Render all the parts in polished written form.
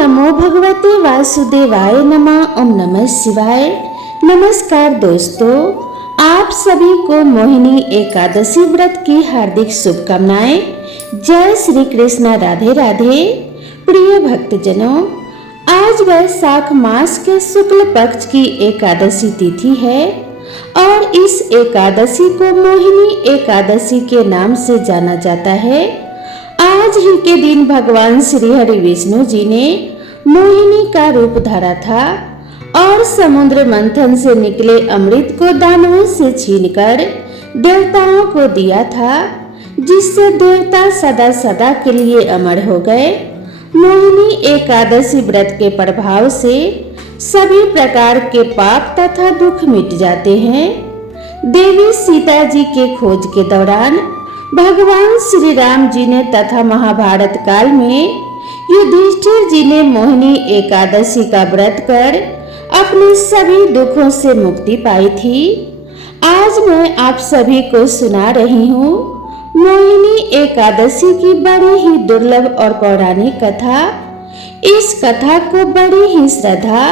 नमो भगवते वासुदेवाय नमः। ओम नमः शिवाय। नमस्कार दोस्तों, आप सभी को मोहिनी एकादशी व्रत की हार्दिक शुभकामनाएं। जय श्री कृष्ण, राधे राधे। प्रिय भक्तजनों, आज वैशाख मास के शुक्ल पक्ष की एकादशी तिथि है और इस एकादशी को मोहिनी एकादशी के नाम से जाना जाता है। आज ही के दिन भगवान श्री हरि विष्णु जी ने मोहिनी का रूप धरा था और समुद्र मंथन से निकले अमृत को दानवों से छीनकर देवताओं को दिया था, जिससे देवता सदा सदा के लिए अमर हो गए। मोहिनी एकादशी व्रत के प्रभाव से सभी प्रकार के पाप तथा दुख मिट जाते हैं। देवी सीता जी के खोज के दौरान भगवान श्री राम जी ने तथा महाभारत काल में युधिष्ठिर जी ने मोहिनी एकादशी का व्रत कर अपने सभी दुखों से मुक्ति पाई थी। आज मैं आप सभी को सुना रही हूँ मोहिनी एकादशी की बड़ी ही दुर्लभ और पौराणिक कथा। इस कथा को बड़ी ही श्रद्धा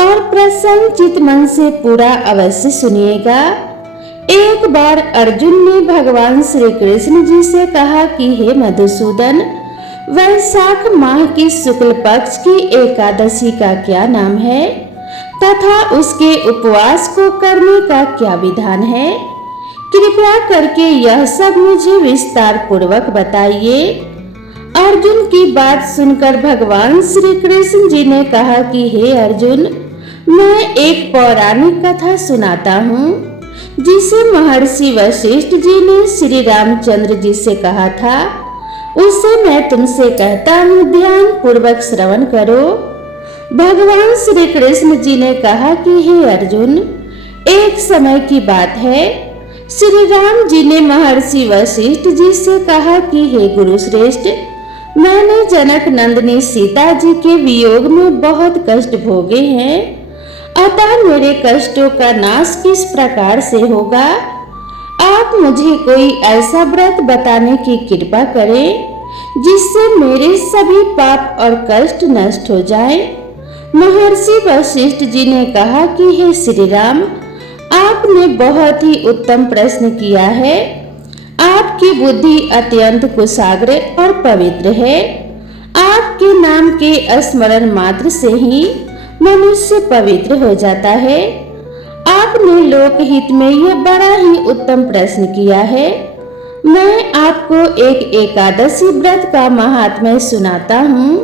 और प्रसन्न चित मन से पूरा अवश्य सुनिएगा। एक बार अर्जुन ने भगवान श्री कृष्ण जी से कहा कि हे मधुसूदन, वैशाख माह की शुक्ल पक्ष की एकादशी का क्या नाम है तथा उसके उपवास को करने का क्या विधान है? कृपया करके यह सब मुझे विस्तार पूर्वक बताइए। अर्जुन की बात सुनकर भगवान श्री कृष्ण जी ने कहा कि हे अर्जुन, मैं एक पौराणिक कथा सुनाता हूँ जिसे महर्षि वशिष्ठ जी ने श्री रामचंद्र जी से कहा था। उसे मैं तुमसे कहता हूँ, ध्यान पूर्वक श्रवण करो। भगवान श्री कृष्ण जी ने कहा कि हे अर्जुन, एक समय की बात है, श्री राम जी ने महर्षि वशिष्ठ जी से कहा कि हे गुरु श्रेष्ठ, मैंने जनक नंदिनी सीता जी के वियोग में बहुत कष्ट भोगे हैं, अतः मेरे कष्टों का नाश किस प्रकार से होगा? आप मुझे कोई ऐसा व्रत बताने की कृपा करें जिससे मेरे सभी पाप और कष्ट नष्ट हो जाएं। महर्षि वशिष्ठ जी ने कहा कि हे श्री राम, आपने बहुत ही उत्तम प्रश्न किया है। आपकी बुद्धि अत्यंत कुशाग्र और पवित्र है। आपके नाम के स्मरण मात्र से ही मनुष्य पवित्र हो जाता है। आपने लोकहित में यह बड़ा ही उत्तम प्रश्न किया है। मैं आपको एक एकादशी व्रत का महात्म्य सुनाता हूँ।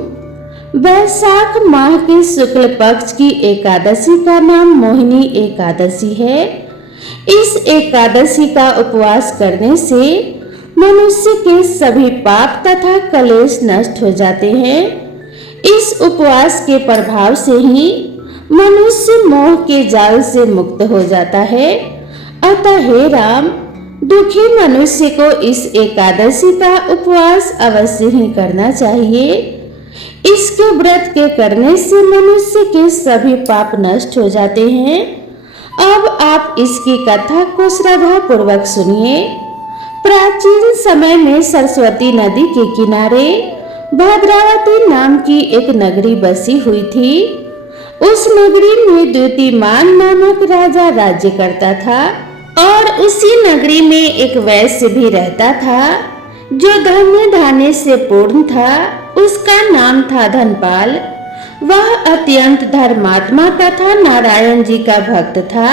वैशाख माह के शुक्ल पक्ष की एकादशी का नाम मोहिनी एकादशी है। इस एकादशी का उपवास करने से मनुष्य के सभी पाप तथा कलेश नष्ट हो जाते हैं। इस उपवास के प्रभाव से ही मनुष्य मोह के जाल से मुक्त हो जाता है। अतः हे राम, दुखी मनुष्य को इस एकादशी का उपवास अवश्य ही करना चाहिए। इसके व्रत के करने से मनुष्य के सभी पाप नष्ट हो जाते हैं। अब आप इसकी कथा को श्रद्धा पूर्वक सुनिए। प्राचीन समय में सरस्वती नदी के किनारे भद्रावती नाम की एक नगरी बसी हुई थी। उस नगरी में द्युतिमान नामक राजा राज्य करता था और उसी नगरी में एक वैश्य भी रहता था जो धन्य धान्य से पूर्ण था। उसका नाम था धनपाल। वह अत्यंत धर्मात्मा तथा नारायण जी का भक्त था।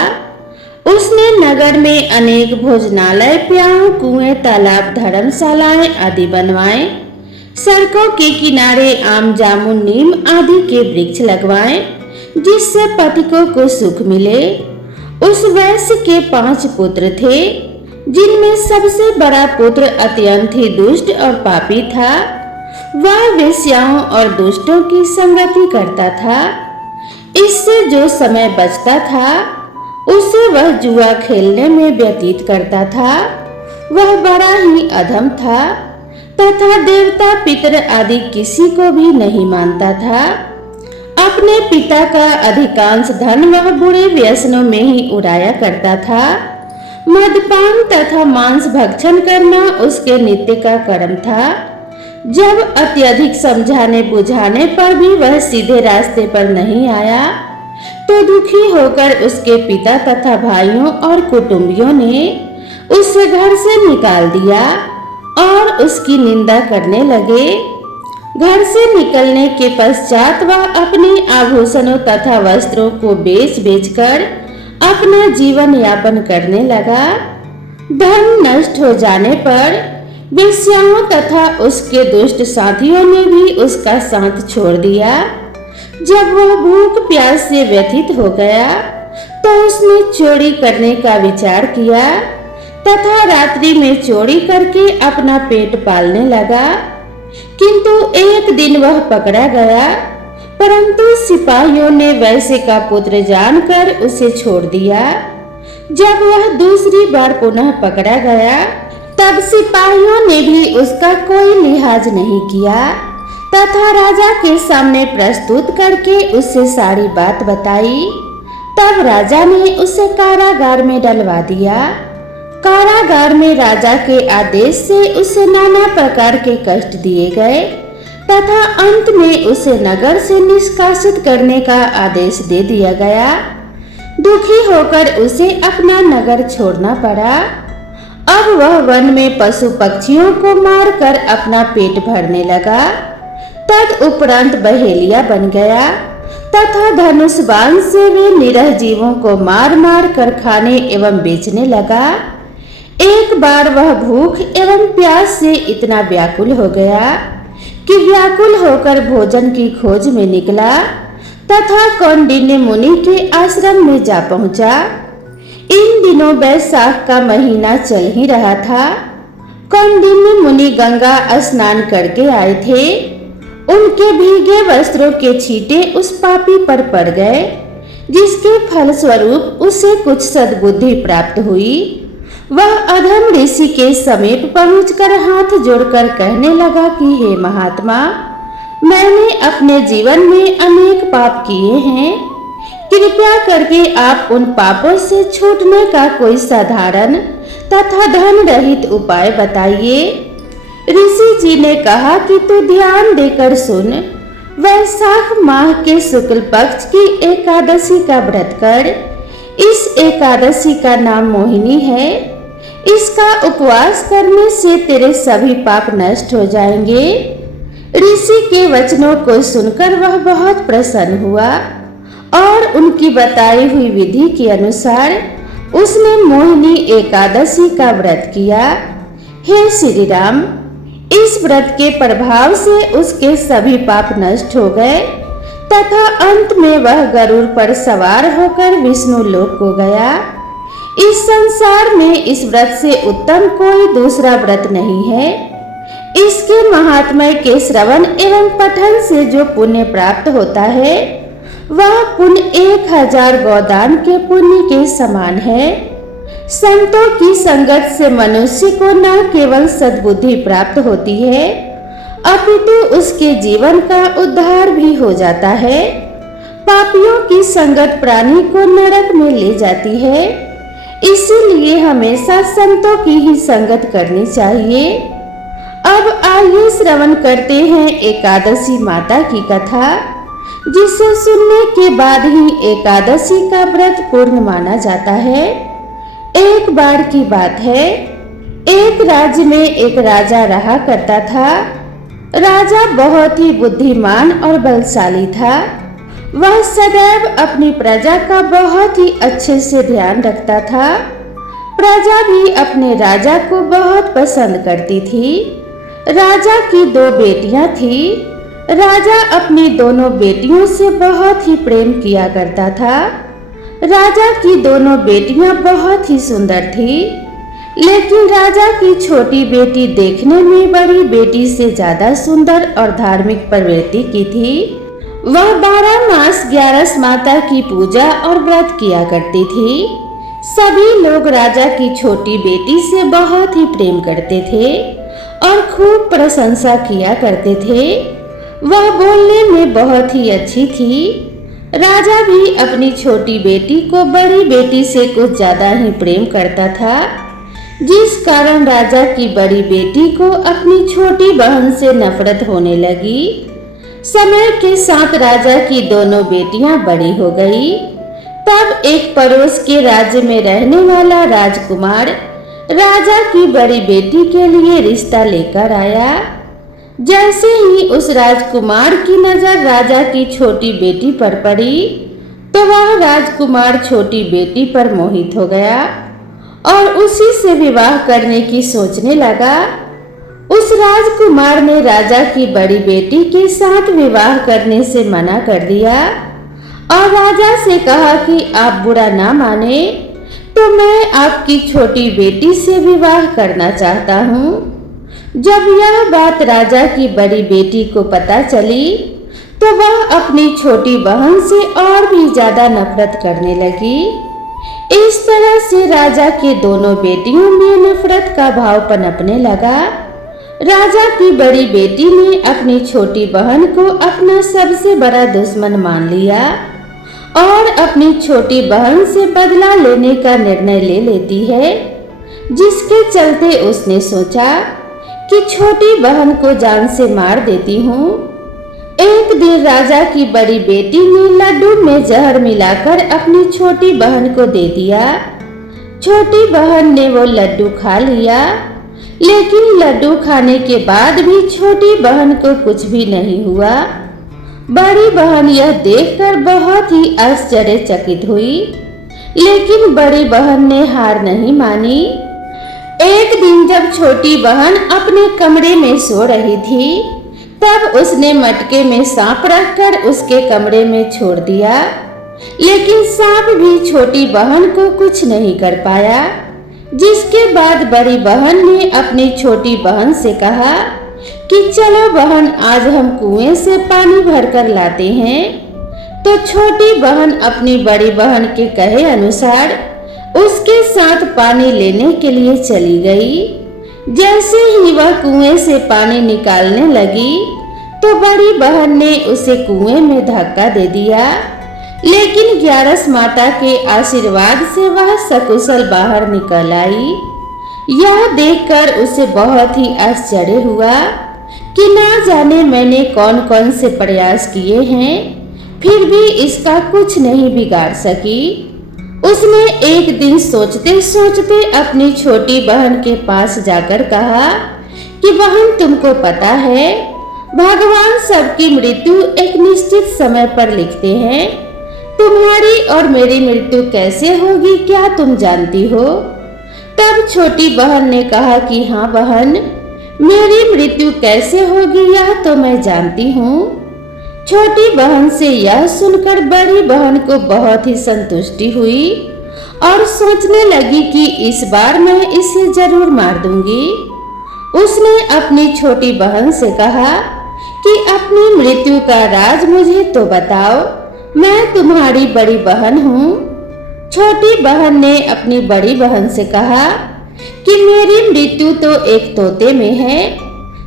उसने नगर में अनेक भोजनालय, प्याऊ, कुएं, तालाब, धर्मशालाएं आदि बनवाए। सड़कों के किनारे आम, जामुन, नीम आदि के वृक्ष लगवाए जिससे पथिकों को सुख मिले। उस वैश्य के 5 पुत्र थे, जिनमें सबसे बड़ा पुत्र अत्यंत ही दुष्ट और पापी था। वह वेश्याओं और दुष्टों की संगति करता था। इससे जो समय बचता था उसे वह जुआ खेलने में व्यतीत करता था। वह बड़ा ही अधम था तथा देवता, पितर आदि किसी को भी नहीं मानता था। अपने पिता का अधिकांश धन वह बुरे व्यसनों में ही उड़ाया करता था। मदपान तथा मांस भक्षण करना उसके नित्य का कर्म था। जब अत्यधिक समझाने बुझाने पर भी वह सीधे रास्ते पर नहीं आया, तो दुखी होकर उसके पिता तथा भाइयों और कुटुंबियों ने उसे घर से निकाल दिया और उसकी निंदा करने लगे। घर से निकलने के पश्चात वह अपने आभूषणों तथा वस्त्रों को बेच बेचकर अपना जीवन यापन करने लगा। धन नष्ट हो जाने पर वेश्याओं तथा उसके दुष्ट साथियों ने भी उसका साथ छोड़ दिया। जब वह भूख प्यास से व्यथित हो गया तो उसने चोरी करने का विचार किया तथा रात्रि में चोरी करके अपना पेट पालने लगा। किंतु एक दिन वह पकड़ा गया, परंतु सिपाहियों ने वैश्य का पुत्र जानकर उसे छोड़ दिया। जब वह दूसरी बार पुनः पकड़ा गया, तब सिपाहियों ने भी उसका कोई लिहाज नहीं किया तथा राजा के सामने प्रस्तुत करके उससे सारी बात बताई। तब राजा ने उसे कारागार में डलवा दिया। कारागार में राजा के आदेश से उसे नाना प्रकार के कष्ट दिए गए तथा अंत में उसे नगर से निष्कासित करने का आदेश दे दिया गया। दुखी होकर उसे अपना नगर छोड़ना पड़ा। अब वह वन में पशु पक्षियों को मारकर अपना पेट भरने लगा। तद उपरांत बहेलिया बन गया तथा धनुष बाण से वे निरह जीवों को मार मार कर खाने एवं बेचने लगा। एक बार वह भूख एवं प्यास से इतना व्याकुल हो गया कि व्याकुल होकर भोजन की खोज में निकला तथा कौंडिन्य मुनि के आश्रम में जा पहुंचा। इन दिनों वैशाख का महीना चल ही रहा था। कौंडिन्य मुनि गंगा स्नान करके आए थे। उनके भीगे वस्त्रों के छींटे उस पापी पर पड़ गए, जिसके फलस्वरूप उसे कुछ सद्बुद्धि प्राप्त हुई। वह अधम ऋषि के समीप पहुंचकर हाथ जोड़कर कहने लगा कि हे महात्मा, मैंने अपने जीवन में अनेक पाप किए हैं। कृपया करके आप उन पापों से छूटने का कोई साधारण तथा धन रहित उपाय बताइए। ऋषि जी ने कहा कि तू ध्यान देकर सुन। वैशाख माह के शुक्ल पक्ष की एकादशी का व्रत कर। इस एकादशी का नाम मोहिनी है। इसका उपवास करने से तेरे सभी पाप नष्ट हो जाएंगे। ऋषि के वचनों को सुनकर वह बहुत प्रसन्न हुआ और उनकी बताई हुई विधि के अनुसार उसने मोहिनी एकादशी का व्रत किया। हे श्री राम, इस व्रत के प्रभाव से उसके सभी पाप नष्ट हो गए तथा अंत में वह गरुड़ पर सवार होकर विष्णु लोक को गया। इस संसार में इस व्रत से उत्तम कोई दूसरा व्रत नहीं है। इसके महात्म्य के श्रवण एवं पठन से जो पुण्य प्राप्त होता है वह पुण्य 1000 गौदान के पुण्य के समान है। संतों की संगत से मनुष्य को न केवल सद्बुद्धि प्राप्त होती है अपितु उसके जीवन का उद्धार भी हो जाता है। पापियों की संगत प्राणी को नरक में ले जाती है, इसीलिए हमेशा संतों की ही संगत करनी चाहिए। अब आइए श्रवण करते हैं एकादशी माता की कथा, जिसे सुनने के बाद ही एकादशी का व्रत पूर्ण माना जाता है। एक बार की बात है, एक राज्य में एक राजा रहा करता था। राजा बहुत ही बुद्धिमान और बलशाली था। वह सदैव अपनी प्रजा का बहुत ही अच्छे से ध्यान रखता था। प्रजा भी अपने राजा को बहुत पसंद करती थी। राजा की 2 बेटियां थी। राजा अपनी दोनों बेटियों से बहुत ही प्रेम किया करता था। राजा की दोनों बेटियां बहुत ही सुंदर थी, लेकिन राजा की छोटी बेटी देखने में बड़ी बेटी से ज्यादा सुंदर और धार्मिक प्रवृत्ति की थी। वह 12 मास 11 माता की पूजा और व्रत किया करती थी। सभी लोग राजा की छोटी बेटी से बहुत ही प्रेम करते थे और खूब प्रशंसा किया करते थे। वह बोलने में बहुत ही अच्छी थी। राजा भी अपनी छोटी बेटी को बड़ी बेटी से कुछ ज्यादा ही प्रेम करता था। जिस कारण राजा की बड़ी बेटी को अपनी छोटी बहन से नफरत होने लगी। समय के साथ राजा की दोनों बेटियां बड़ी हो गई। तब एक पड़ोस के राज्य में रहने वाला राजकुमार राजा की बड़ी बेटी के लिए रिश्ता लेकर आया। जैसे ही उस राजकुमार की नजर राजा की छोटी बेटी पर पड़ी तो वह राजकुमार छोटी बेटी पर मोहित हो गया और उसी से विवाह करने की सोचने लगा। उस राजकुमार ने राजा की बड़ी बेटी के साथ विवाह करने से मना कर दिया और राजा से कहा कि आप बुरा ना माने तो मैं आपकी छोटी बेटी से विवाह करना चाहता हूँ। जब यह बात राजा की बड़ी बेटी को पता चली तो वह अपनी छोटी बहन से और भी ज्यादा नफरत करने लगी। इस तरह से राजा के दोनों बेटियों में नफरत का भाव पनपने लगा। राजा की बड़ी बेटी ने अपनी छोटी बहन को अपना सबसे बड़ा दुश्मन मान लिया और अपनी छोटी बहन से बदला लेने का निर्णय ले लेती है, जिसके चलते उसने सोचा कि छोटी बहन को जान से मार देती हूँ। एक दिन राजा की बड़ी बेटी ने लड्डू में जहर मिलाकर अपनी छोटी बहन को दे दिया। छोटी बहन ने वो लड्डू खा लिया, लेकिन लड्डू खाने के बाद भी छोटी बहन को कुछ भी नहीं हुआ। बड़ी बहन यह देखकर बहुत ही आश्चर्यचकित हुई, लेकिन बड़ी बहन ने हार नहीं मानी। एक दिन जब छोटी बहन अपने कमरे में सो रही थी तब उसने मटके में सांप रखकर उसके कमरे में छोड़ दिया, लेकिन सांप भी छोटी बहन को कुछ नहीं कर पाया। जिसके बाद बड़ी बहन ने अपनी छोटी बहन से कहा कि चलो बहन, आज हम कुएं से पानी भरकर लाते हैं। तो छोटी बहन अपनी बड़ी बहन के कहे अनुसार उसके साथ पानी लेने के लिए चली गई। जैसे ही वह कुएं से पानी निकालने लगी तो बड़ी बहन ने उसे कुएं में धक्का दे दिया, लेकिन ग्यारस माता के आशीर्वाद से वह सकुशल बाहर निकल आई। यह देखकर उसे बहुत ही आश्चर्य हुआ कि ना जाने मैंने कौन कौन से प्रयास किए हैं, फिर भी इसका कुछ नहीं बिगाड़ सकी। उसने एक दिन सोचते सोचते अपनी छोटी बहन के पास जाकर कहा कि बहन, तुमको पता है भगवान सबकी मृत्यु एक निश्चित समय पर लिखते हैं। तुम्हारी और मेरी मृत्यु कैसे होगी क्या तुम जानती हो? तब छोटी बहन ने कहा कि हाँ बहन, मेरी मृत्यु कैसे होगी यह तो मैं जानती हूँ। छोटी बहन से यह सुनकर बड़ी बहन को बहुत ही संतुष्टि हुई और सोचने लगी कि इस बार मैं इसे जरूर मार दूंगी। उसने अपनी छोटी बहन से कहा कि अपनी मृत्यु का राज मुझे तो बताओ, मैं तुम्हारी बड़ी बहन हूँ। छोटी बहन ने अपनी बड़ी बहन से कहा कि मेरी मृत्यु तो एक तोते में है,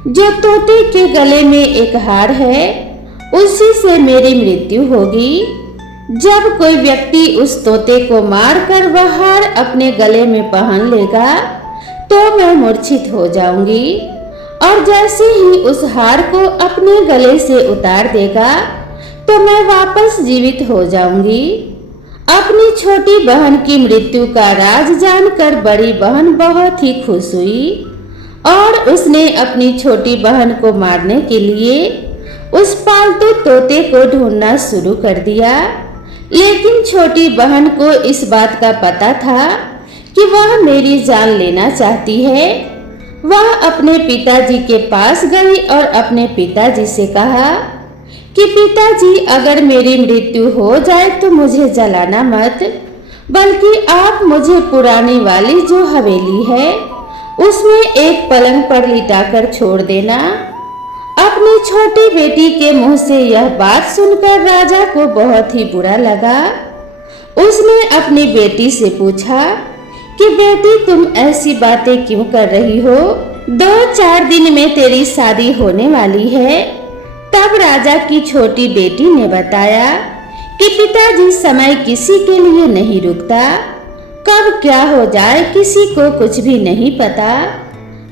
जो तोते के गले में एक हार है, उसी से मेरी मृत्यु होगी। जब कोई व्यक्ति उस तोते को मारकर वह हार अपने गले में पहन लेगा तो मैं मूर्छित हो जाऊंगी, और जैसे ही उस हार को अपने गले से उतार देगा तो मैं वापस जीवित हो जाऊंगी। अपनी छोटी बहन की मृत्यु का राज जानकर बड़ी बहन बहुत ही खुश हुई और उसने अपनी छोटी बहन को मारने के लिए उस पालतू तोते को ढूंढना शुरू कर दिया। लेकिन छोटी बहन को इस बात का पता था कि वह मेरी जान लेना चाहती है। वह अपने पिताजी के पास गई और अपने पिताजी से कहा कि पिताजी, अगर मेरी मृत्यु हो जाए तो मुझे जलाना मत, बल्कि आप मुझे पुरानी वाली जो हवेली है उसमें एक पलंग पर लिटाकर छोड़ देना। अपनी छोटी बेटी के मुंह से यह बात सुनकर राजा को बहुत ही बुरा लगा। उसने अपनी बेटी से पूछा कि बेटी, तुम ऐसी बातें क्यों कर रही हो? 2-4 दिन में तेरी शादी होने वाली है। तब राजा की छोटी बेटी ने बताया कि पिताजी, समय किसी के लिए नहीं रुकता, कब क्या हो जाए किसी को कुछ भी नहीं पता।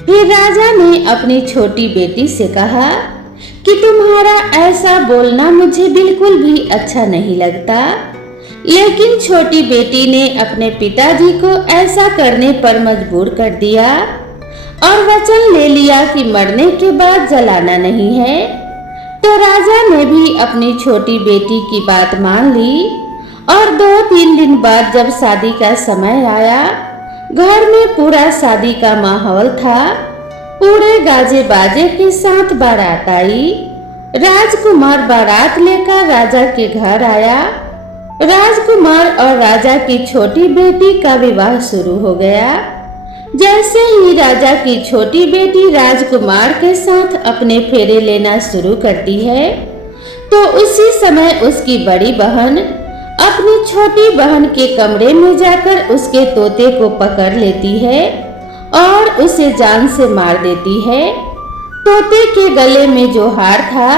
फिर राजा ने अपनी छोटी बेटी से कहा कि तुम्हारा ऐसा बोलना मुझे बिल्कुल भी अच्छा नहीं लगता। लेकिन छोटी बेटी ने अपने पिताजी को ऐसा करने पर मजबूर कर दिया और वचन ले लिया कि मरने के बाद जलाना नहीं है। तो राजा ने भी अपनी छोटी बेटी की बात मान ली और 2-3 दिन बाद जब शादी का समय आया, घर में पूरा शादी का माहौल था। पूरे गाजे बाजे के साथ बारात आई। राजकुमार बारात लेकर राजा के घर आया। राजकुमार और राजा की छोटी बेटी का विवाह शुरू हो गया। जैसे ही राजा की छोटी बेटी राजकुमार के साथ अपने फेरे लेना शुरू करती है, तो उसी समय उसकी बड़ी बहन अपनी छोटी बहन के कमरे में जाकर उसके तोते को पकड़ लेती है और उसे जान से मार देती है। तोते के गले में जो हार था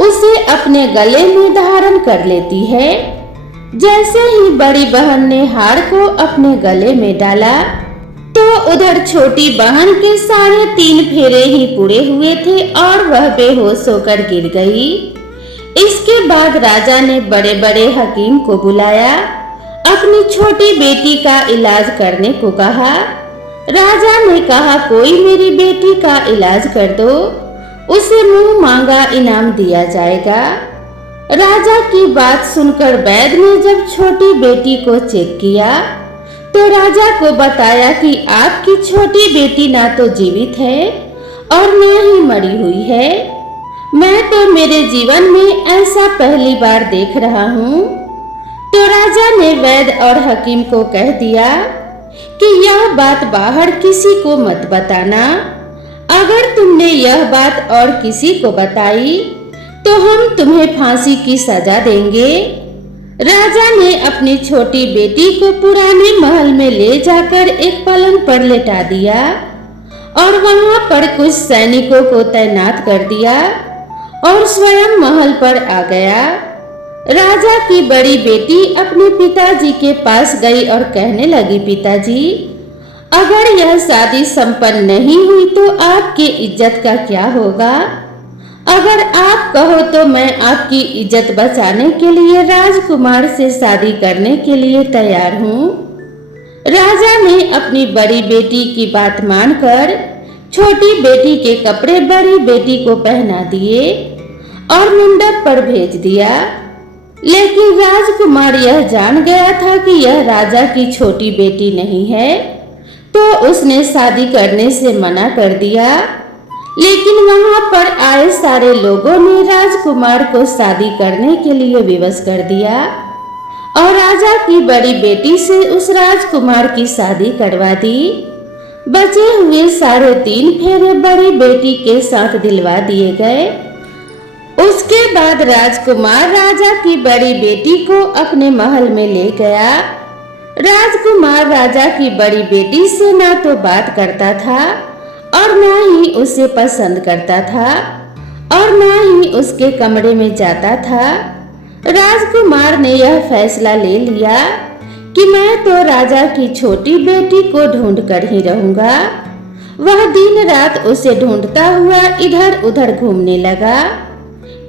उसे अपने गले में धारण कर लेती है। जैसे ही बड़ी बहन ने हार को अपने गले में डाला, तो उधर छोटी बहन के 3.5 फेरे ही पूरे हुए थे और वह बेहोश होकर गिर गई। इसके बाद राजा ने बड़े बड़े हकीम को बुलाया, अपनी छोटी बेटी का इलाज करने को कहा। राजा ने कहा, कोई मेरी बेटी का इलाज कर दो, उसे मुंह मांगा इनाम दिया जाएगा। राजा की बात सुनकर वैद्य ने जब छोटी बेटी को चेक किया, तो राजा को बताया कि आपकी छोटी बेटी ना तो जीवित है और न ही मरी हुई है। मैं तो मेरे जीवन में ऐसा पहली बार देख रहा हूँ। तो राजा ने वैद्य और हकीम को कह दिया कि यह बात बाहर किसी को मत बताना। अगर तुमने यह बात और किसी को बताई तो हम तुम्हें फांसी की सजा देंगे। राजा ने अपनी छोटी बेटी को पुराने महल में ले जाकर एक पलंग पर लेटा दिया और वहां पर कुछ सैनिकों को तैनात कर दिया और स्वयं महल पर आ गया। राजा की बड़ी बेटी अपने पिताजी के पास गई और कहने लगी, पिताजी, अगर यह शादी संपन्न नहीं हुई तो आपकी इज्जत का क्या होगा? अगर आप कहो तो मैं आपकी इज्जत बचाने के लिए राजकुमार से शादी करने के लिए तैयार हूँ। राजा ने अपनी बड़ी बेटी की बात मानकर छोटी बेटी के कपड़े बड़ी बेटी को पहना दिए और मंडप पर भेज दिया। लेकिन राजकुमार यह जान गया था कि यह राजा की छोटी बेटी नहीं है, तो उसने शादी करने से मना कर दिया। लेकिन वहां पर आए सारे लोगों ने राजकुमार को शादी करने के लिए विवश कर दिया और राजा की बड़ी बेटी से उस राजकुमार की शादी करवा दी। बचे हुए 3.5 फेरे बड़ी बेटी के साथ दिलवा दिए गए। उसके बाद राजकुमार राजा की बड़ी बेटी को अपने महल में ले गया। राजकुमार राजा की बड़ी बेटी से ना तो बात करता था और न ही उसे पसंद करता था और न ही उसके कमरे में जाता था। राजकुमार ने यह फैसला ले लिया कि मैं तो राजा की छोटी बेटी को ढूंढ कर ही रहूंगा। वह दिन रात उसे ढूंढता हुआ इधर उधर घूमने लगा।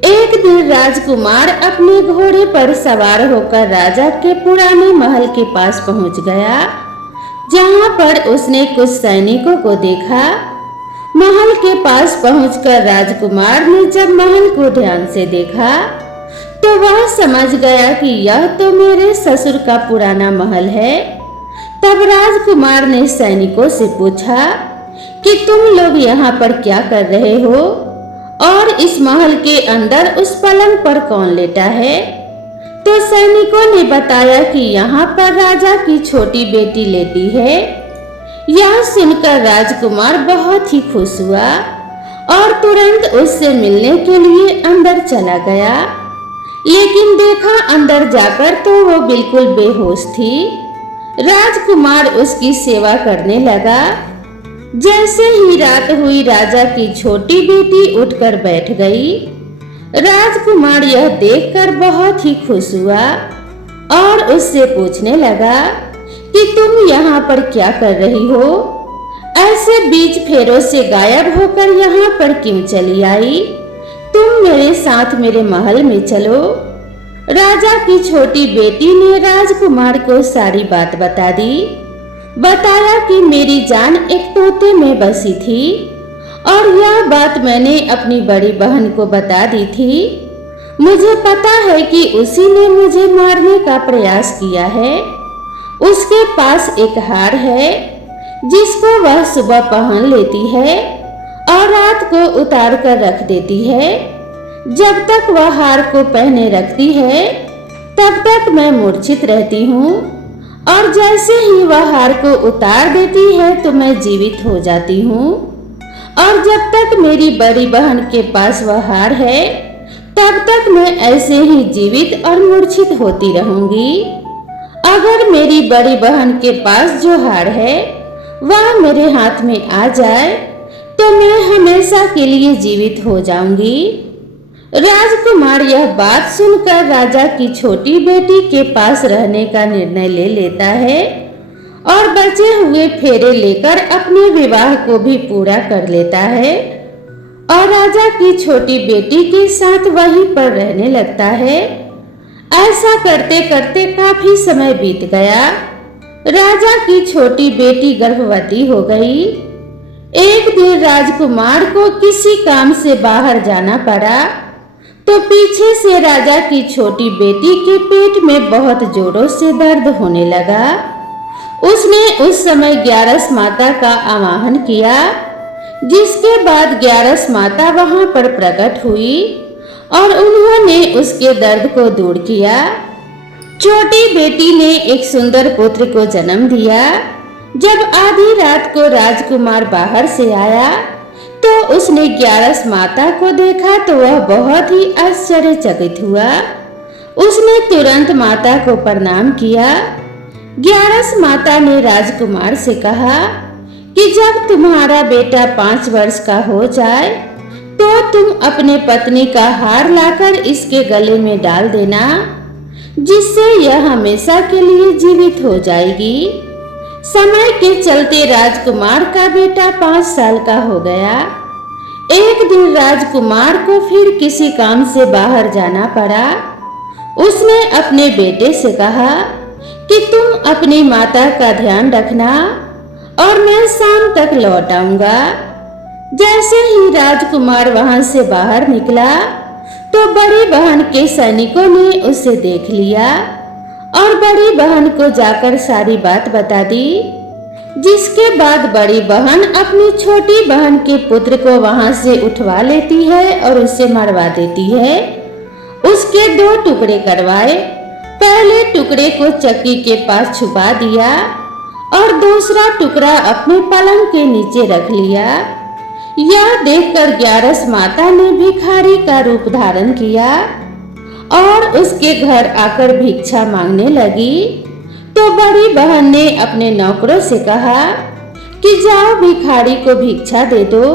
एक दिन राजकुमार अपने घोड़े पर सवार होकर राजा के पुराने महल के पास पहुंच गया, जहां पर उसने कुछ सैनिकों को देखा। महल के पास पहुंचकर राजकुमार ने जब महल को ध्यान से देखा, तो वह समझ गया कि यह तो मेरे ससुर का पुराना महल है। तब राजकुमार ने सैनिकों से पूछा कि तुम लोग यहाँ पर क्या कर रहे हो और इस महल के अंदर उस पलंग पर कौन लेटा है? तो सैनिकों ने बताया कि यहाँ पर राजा की छोटी बेटी लेटी है। यह सुनकर राजकुमार बहुत ही खुश हुआ और तुरंत उससे मिलने के लिए अंदर चला गया। लेकिन देखा अंदर जाकर तो वो बिल्कुल बेहोश थी। राजकुमार उसकी सेवा करने लगा। जैसे ही रात हुई, राजा की छोटी बेटी उठकर बैठ गई। राजकुमार यह देखकर बहुत ही खुश हुआ और उससे पूछने लगा कि तुम यहाँ पर क्या कर रही हो? ऐसे बीच फेरों से गायब होकर यहाँ पर क्यों चली आई? तुम मेरे साथ मेरे महल में चलो। राजा की छोटी बेटी ने राजकुमार को सारी बात बता दी। बताया कि मेरी जान एक तोते में बसी थी और यह बात मैंने अपनी बड़ी बहन को बता दी थी। मुझे पता है कि उसी ने मुझे मारने का प्रयास किया है। उसके पास एक हार है जिसको वह सुबह पहन लेती है और रात को उतार कर रख देती है। जब तक वह हार को पहने रखती है तब तक मैं मूर्छित रहती हूँ और जैसे ही वह हार को उतार देती है तो मैं जीवित हो जाती हूँ। और जब तक मेरी बड़ी बहन के पास वह हार है तब तक मैं ऐसे ही जीवित और मूर्छित होती रहूंगी। अगर मेरी बड़ी बहन के पास जो हार है वह मेरे हाथ में आ जाए तो मैं हमेशा के लिए जीवित हो जाऊंगी। राजकुमार यह बात सुनकर राजा की छोटी बेटी के पास रहने का निर्णय ले लेता है और बचे हुए फेरे लेकर अपने विवाह को भी पूरा कर लेता है और राजा की छोटी बेटी के साथ वहीं पर रहने लगता है। ऐसा करते करते काफी समय बीत गया। राजा की छोटी बेटी गर्भवती हो गई। एक दिन राजकुमार को किसी काम से बाहर जाना पड़ा तो पीछे से राजा की छोटी बेटी के पेट में बहुत जोरों से दर्द होने लगा। उसने उस समय ग्यारस माता का आवाहन किया, जिसके बाद ग्यारस माता वहां पर प्रकट हुई और उन्होंने उसके दर्द को दूर किया। छोटी बेटी ने एक सुंदर पुत्र को जन्म दिया। जब आधी रात को राजकुमार बाहर से आया तो उसने ग्यारस माता को देखा तो वह बहुत ही आश्चर्यचकित हुआ। उसने तुरंत माता को प्रणाम किया। ग्यारस माता ने राजकुमार से कहा कि जब तुम्हारा बेटा 5 वर्ष का हो जाए तो तुम अपने पत्नी का हार लाकर इसके गले में डाल देना, जिससे यह हमेशा के लिए जीवित हो जाएगी। समय के चलते राजकुमार का बेटा 5 साल का हो गया। एक दिन राजकुमार को फिर किसी काम से बाहर जाना पड़ा। उसने अपने बेटे से कहा कि तुम अपनी माता का ध्यान रखना और मैं शाम तक लौट आऊंगा। जैसे ही राजकुमार वहां से बाहर निकला तो बड़ी बहन के सैनिकों ने उसे देख लिया और बड़ी बहन को जाकर सारी बात बता दी। जिसके बाद बड़ी बहन अपनी छोटी बहन के पुत्र को वहां से उठवा लेती है और उसे मरवा देती है। उसके 2 टुकड़े करवाए। पहले टुकड़े को चक्की के पास छुपा दिया और दूसरा टुकड़ा अपने पलंग के नीचे रख लिया। यह देखकर ग्यारस माता ने भिखारी का रूप धारण किया और उसके घर आकर भिक्षा मांगने लगी। तो बड़ी बहन ने अपने नौकरों से कहा कि जाओ भिखारी को भिक्षा दे दो।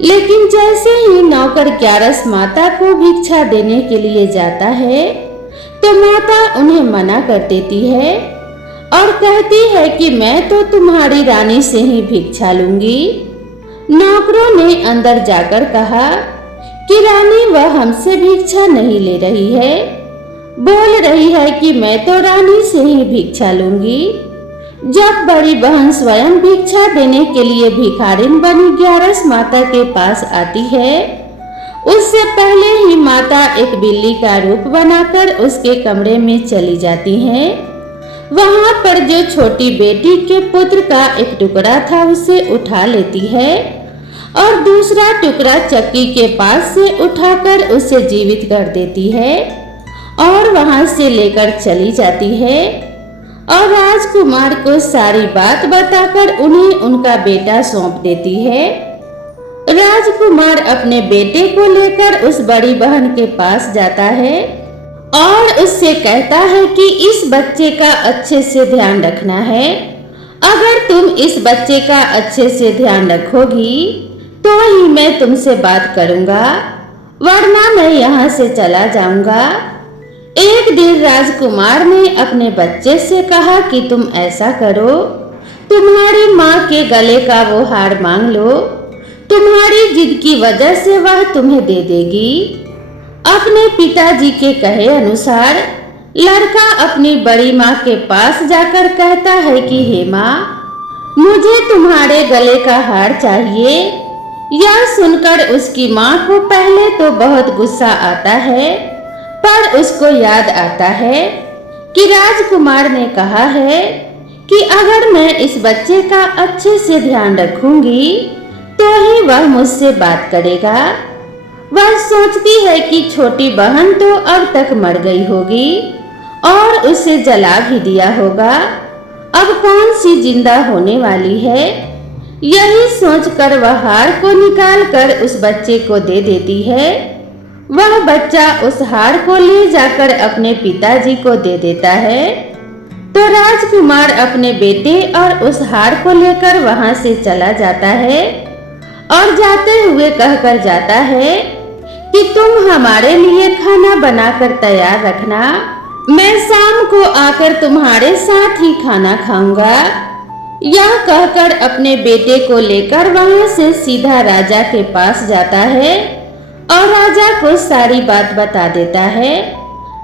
लेकिन जैसे ही नौकर ग्यारस माता को भिक्षा देने के लिए जाता है तो माता उन्हें मना कर देती है और कहती है कि मैं तो तुम्हारी रानी से ही भिक्षा लूंगी। नौकरों ने अंदर जाकर कहा कि रानी वह हमसे भिक्षा नहीं ले रही है, बोल रही है कि मैं तो रानी से ही भिक्षा लूंगी। जब बड़ी बहन स्वयं भिक्षा देने के लिए भिखारिन बनी ग्यारस माता के पास आती है, उससे पहले ही माता एक बिल्ली का रूप बनाकर उसके कमरे में चली जाती हैं। वहां पर जो छोटी बेटी के पुत्र का एक टुकड़ा था उसे उठा लेती है और दूसरा टुकड़ा चक्की के पास से उठाकर उसे जीवित कर देती है और वहां से लेकर चली जाती है और राजकुमार को सारी बात बताकर उन्हें उनका बेटा सौंप देती है। राजकुमार अपने बेटे को लेकर उस बड़ी बहन के पास जाता है और उससे कहता है कि इस बच्चे का अच्छे से ध्यान रखना है। अगर तुम इस बच्चे का अच्छे से ध्यान रखोगी तो ही मैं तुमसे बात करूंगा, वरना मैं यहाँ से चला जाऊंगा। एक दिन राजकुमार ने अपने बच्चे से कहा कि तुम ऐसा करो, तुम्हारी माँ के गले का वो हार मांग लो, तुम्हारी जिद की वजह से वह तुम्हें दे देगी। अपने पिताजी के कहे अनुसार लड़का अपनी बड़ी माँ के पास जाकर कहता है कि हे माँ, मुझे तुम्हारे गले का हार चाहिए। यह सुनकर उसकी माँ को पहले तो बहुत गुस्सा आता है, पर उसको याद आता है कि राजकुमार ने कहा है कि अगर मैं इस बच्चे का अच्छे से ध्यान रखूंगी तो ही वह मुझसे बात करेगा। वह सोचती है कि छोटी बहन तो अब तक मर गई होगी और उसे जला भी दिया होगा, अब कौन सी जिंदा होने वाली है। यही सोचकर वह हार को निकालकर उस बच्चे को दे देती है। वह बच्चा उस हार को ले जाकर अपने पिताजी को दे देता है। तो राजकुमार अपने बेटे और उस हार को लेकर वहां से चला जाता है और जाते हुए कहकर जाता है कि तुम हमारे लिए खाना बनाकर तैयार रखना, मैं शाम को आकर तुम्हारे साथ ही खाना खाऊंगा। यह कहकर अपने बेटे को लेकर वहां से सीधा राजा के पास जाता है और राजा को सारी बात बता देता है।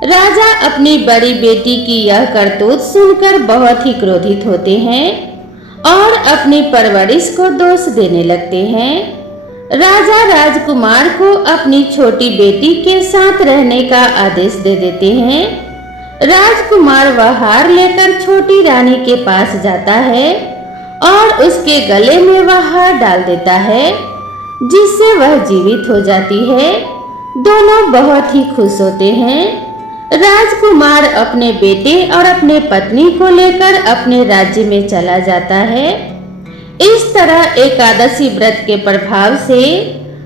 राजा अपनी बड़ी बेटी की यह करतूत सुनकर बहुत ही क्रोधित होते हैं और अपनी परवरिश को दोष देने लगते हैं। राजा राजकुमार को अपनी छोटी बेटी के साथ रहने का आदेश दे देते हैं। राजकुमार वह हार लेकर छोटी रानी के पास जाता है और उसके गले में वह हार डाल देता है, जिससे वह जीवित हो जाती है। दोनों बहुत ही खुश होते हैं। राजकुमार अपने बेटे और अपने पत्नी को लेकर अपने राज्य में चला जाता है। इस तरह एकादशी व्रत के प्रभाव से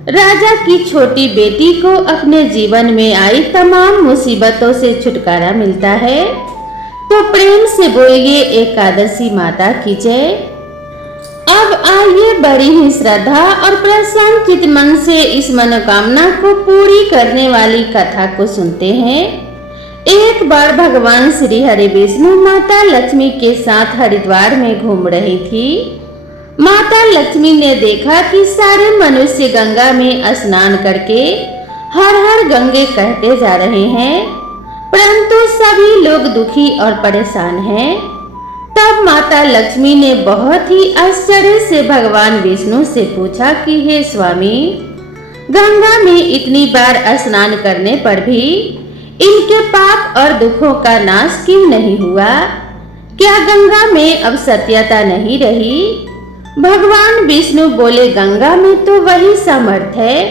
राजा की छोटी बेटी को अपने जीवन में आई तमाम मुसीबतों से छुटकारा मिलता है। तो प्रेम से बोलिए एकादशी माता की जय। अब आइए बड़ी ही श्रद्धा और प्रसन्न चित्त मन से इस मनोकामना को पूरी करने वाली कथा को सुनते हैं। एक बार भगवान श्री हरि विष्णु माता लक्ष्मी के साथ हरिद्वार में घूम रही थी। माता लक्ष्मी ने देखा कि सारे मनुष्य गंगा में स्नान करके हर हर गंगे कहते जा रहे हैं, परंतु सभी लोग दुखी और परेशान हैं। तब माता लक्ष्मी ने बहुत ही आश्चर्य से भगवान विष्णु से पूछा कि हे स्वामी, गंगा में इतनी बार स्नान करने पर भी इनके पाप और दुखों का नाश क्यों नहीं हुआ? क्या गंगा में अब सत्यता नहीं रही? भगवान विष्णु बोले, गंगा में तो वही समर्थ है,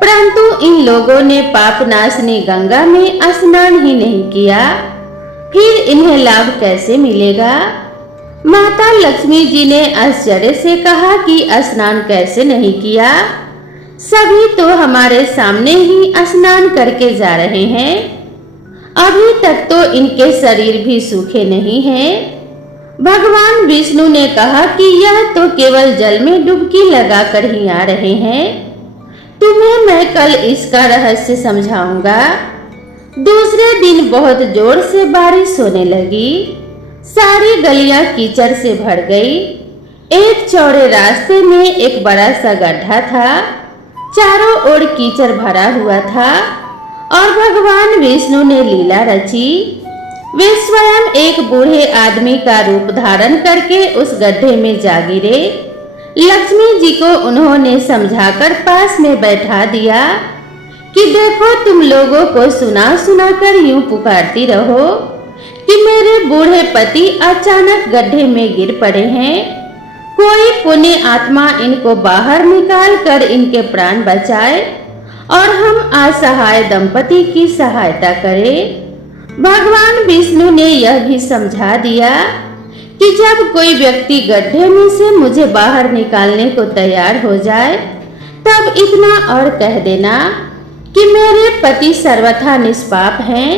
परंतु इन लोगों ने पाप नाशनी गंगा में स्नान ही नहीं किया, फिर इन्हें लाभ कैसे मिलेगा? माता लक्ष्मी जी ने आश्चर्य से कहा कि स्नान कैसे नहीं किया? सभी तो हमारे सामने ही स्नान करके जा रहे हैं, अभी तक तो इनके शरीर भी सूखे नहीं हैं। भगवान विष्णु ने कहा कि यह तो केवल जल में डुबकी लगाकर ही आ रहे हैं, तुम्हें मैं कल इसका रहस्य समझाऊंगा। दूसरे दिन बहुत जोर से बारिश होने लगी, सारी गलियां कीचड़ से भर गई। एक चौड़े रास्ते में एक बड़ा सा गड्ढा था, चारों ओर कीचड़ भरा हुआ था और भगवान विष्णु ने लीला रची। वे स्वयं एक बूढ़े आदमी का रूप धारण करके उस गड्ढे में जा गिरे। लक्ष्मी जी को उन्होंने समझाकर पास में बैठा दिया कि देखो, तुम लोगों को सुना सुना कर यूं पुकारती रहो कि मेरे बूढ़े पति अचानक गड्ढे में गिर पड़े हैं, कोई पुण्य आत्मा इनको बाहर निकाल कर इनके प्राण बचाए और हम असहाय दंपति की सहायता करें। भगवान विष्णु ने यह भी समझा दिया कि जब कोई व्यक्ति गड्ढे में से मुझे बाहर निकालने को तैयार हो जाए, तब इतना और कह देना कि मेरे पति सर्वथा निष्पाप हैं,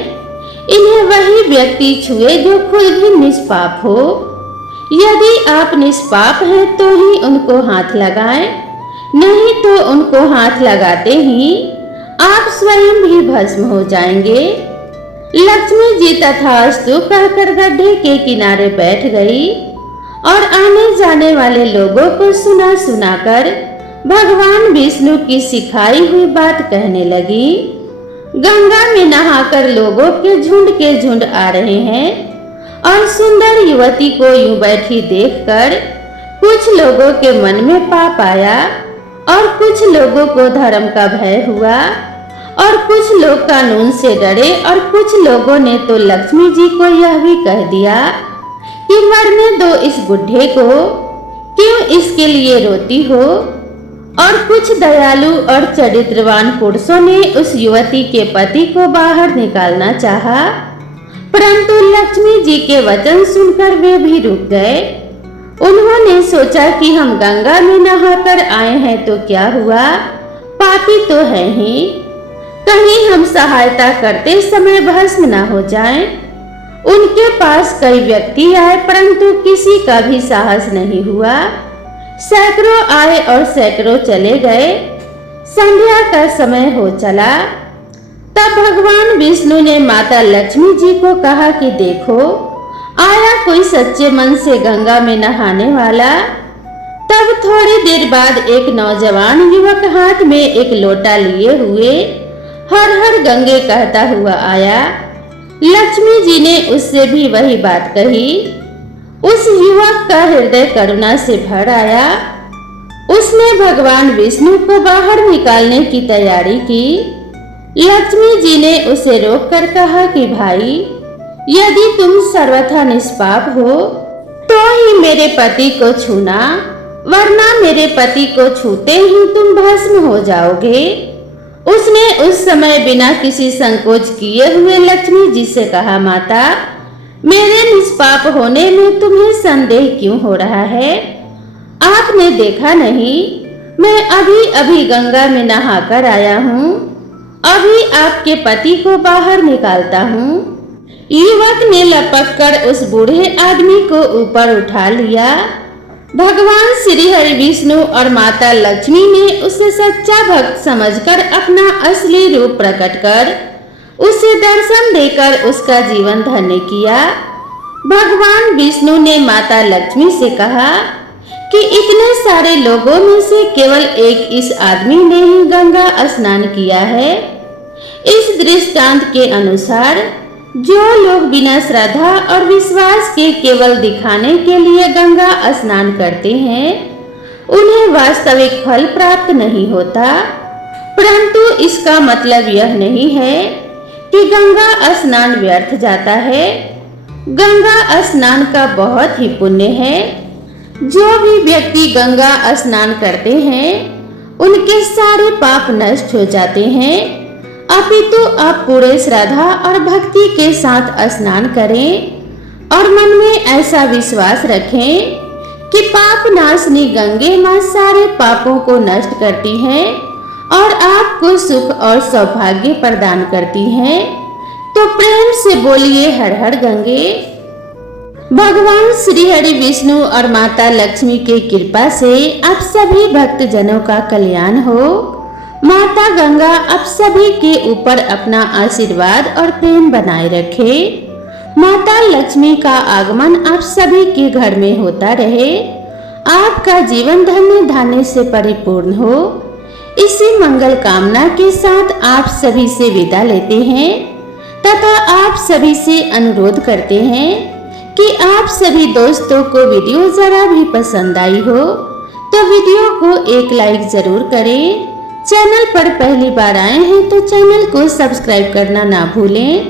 इन्हें वही व्यक्ति छुए जो खुद भी निष्पाप हो। यदि आप निष्पाप हैं तो ही उनको हाथ लगाएं, नहीं तो उनको हाथ लगाते ही आप स्वयं भी भस्म हो जाएंगे। लक्ष्मी जी तथास्तु कहकर गड्ढे के किनारे बैठ गई और आने जाने वाले लोगों को सुना सुनाकर भगवान विष्णु की सिखाई हुई बात कहने लगी। गंगा में नहाकर लोगों के झुंड आ रहे हैं और सुंदर युवती को यूं बैठी देखकर कुछ लोगों के मन में पाप आया और कुछ लोगों को धर्म का भय हुआ और कुछ लोग कानून से डरे और कुछ लोगों ने तो लक्ष्मी जी को यह भी कह दिया कि मरने दो इस बुढ़े को, क्यों इसके लिए रोती हो। और कुछ दयालु और चरित्रवान पुरुषों ने उस युवती के पति को बाहर निकालना चाहा, परंतु लक्ष्मी जी के वचन सुनकर वे भी रुक गए। उन्होंने सोचा कि हम गंगा में नहाकर आए हैं तो क्या हुआ, पापी तो है ही, कहीं हम सहायता करते समय भस्म न हो जाएं। उनके पास कई व्यक्ति आए परंतु किसी का भी साहस नहीं हुआ। सैकड़ों आए और सैकड़ों चले गए। संध्या का समय हो चला। तब भगवान विष्णु ने माता लक्ष्मी जी को कहा कि देखो, आया कोई सच्चे मन से गंगा में नहाने वाला। तब थोड़ी देर बाद एक नौजवान युवक हाथ में एक लोटा लिए हुए हर हर गंगे कहता हुआ आया। लक्ष्मी जी ने उससे भी वही बात कही। उस युवक का हृदय करुणा से भर आया। उसने भगवान विष्णु को बाहर निकालने की तैयारी की। लक्ष्मी जी ने उसे रोककर कहा कि भाई, यदि तुम सर्वथा निष्पाप हो तो ही मेरे पति को छूना, वरना मेरे पति को छूते ही तुम भस्म हो जाओगे। उसने उस समय बिना किसी संकोच किए हुए लक्ष्मी जी से कहा, माता, मेरे निष्पाप होने में तुम्हें संदेह क्यों हो रहा है? आपने देखा नहीं, मैं अभी अभी गंगा में नहाकर आया हूँ, अभी आपके पति को बाहर निकालता हूँ। युवक ने लपककर उस बूढ़े आदमी को ऊपर उठा लिया। भगवान श्री हरि विष्णु और माता लक्ष्मी ने उसे सच्चा भक्त समझकर अपना असली रूप प्रकट कर उसे दर्शन देकर उसका जीवन धन्य किया। भगवान विष्णु ने माता लक्ष्मी से कहा कि इतने सारे लोगों में से केवल एक इस आदमी ने ही गंगा स्नान किया है। इस दृष्टांत के अनुसार जो लोग बिना श्रद्धा और विश्वास के केवल दिखाने के लिए गंगा स्नान करते हैं, उन्हें वास्तविक फल प्राप्त नहीं होता। परंतु इसका मतलब यह नहीं है कि गंगा स्नान व्यर्थ जाता है। गंगा स्नान का बहुत ही पुण्य है। जो भी व्यक्ति गंगा स्नान करते हैं, उनके सारे पाप नष्ट हो जाते हैं। अपितु आप पूरे श्रद्धा और भक्ति के साथ स्नान करें और मन में ऐसा विश्वास रखें कि पाप नाशनी गंगे मां सारे पापों को नष्ट करती हैं और आपको सुख और सौभाग्य प्रदान करती हैं। तो प्रेम से बोलिए हर हर गंगे। भगवान श्री हरि विष्णु और माता लक्ष्मी की कृपा से आप सभी भक्त जनों का कल्याण हो। माता गंगा आप सभी के ऊपर अपना आशीर्वाद और प्रेम बनाए रखे। माता लक्ष्मी का आगमन आप सभी के घर में होता रहे। आपका जीवन धन्य धान्य से परिपूर्ण हो। इसी मंगल कामना के साथ आप सभी से विदा लेते हैं तथा आप सभी से अनुरोध करते हैं कि आप सभी दोस्तों को वीडियो जरा भी पसंद आई हो तो वीडियो को एक लाइक जरूर करें। चैनल पर पहली बार आए हैं तो चैनल को सब्सक्राइब करना ना भूलें।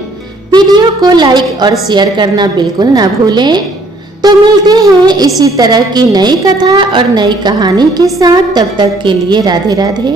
वीडियो को लाइक और शेयर करना बिल्कुल ना भूलें। तो मिलते हैं इसी तरह की नई कथा और नई कहानी के साथ। तब तक के लिए राधे राधे।